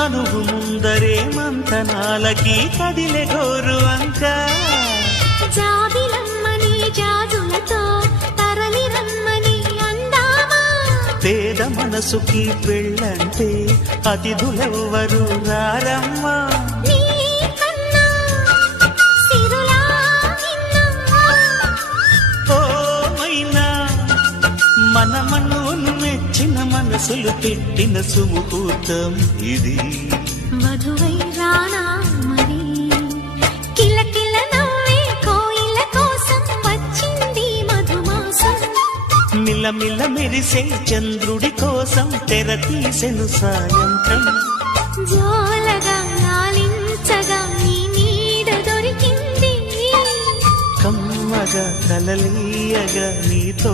మనువు ముందరే మంతనాలకి కదిలే గోరు అంక జాబిలమ్మని జాజులతో తరలి రమ్మని అందామా పేద మనసుకి పెళ్ళంటే అతిథులెవ్వరు రారమ్మా మన మనోను మెచ్చిన మనసులు పెట్టిన సుముహూర్తం ఇది మధువై రానా మరి కిలకిల నవ్వే కోయిల కోసం వచ్చింది మధుమాసం మిలమిల మెరిసే చంద్రుడి కోసం తెర తీసెను సాయంత్రం జోలగా లాలించగా నీ నీడ దొరికింది కమ్మగా కలలీయగా నీతో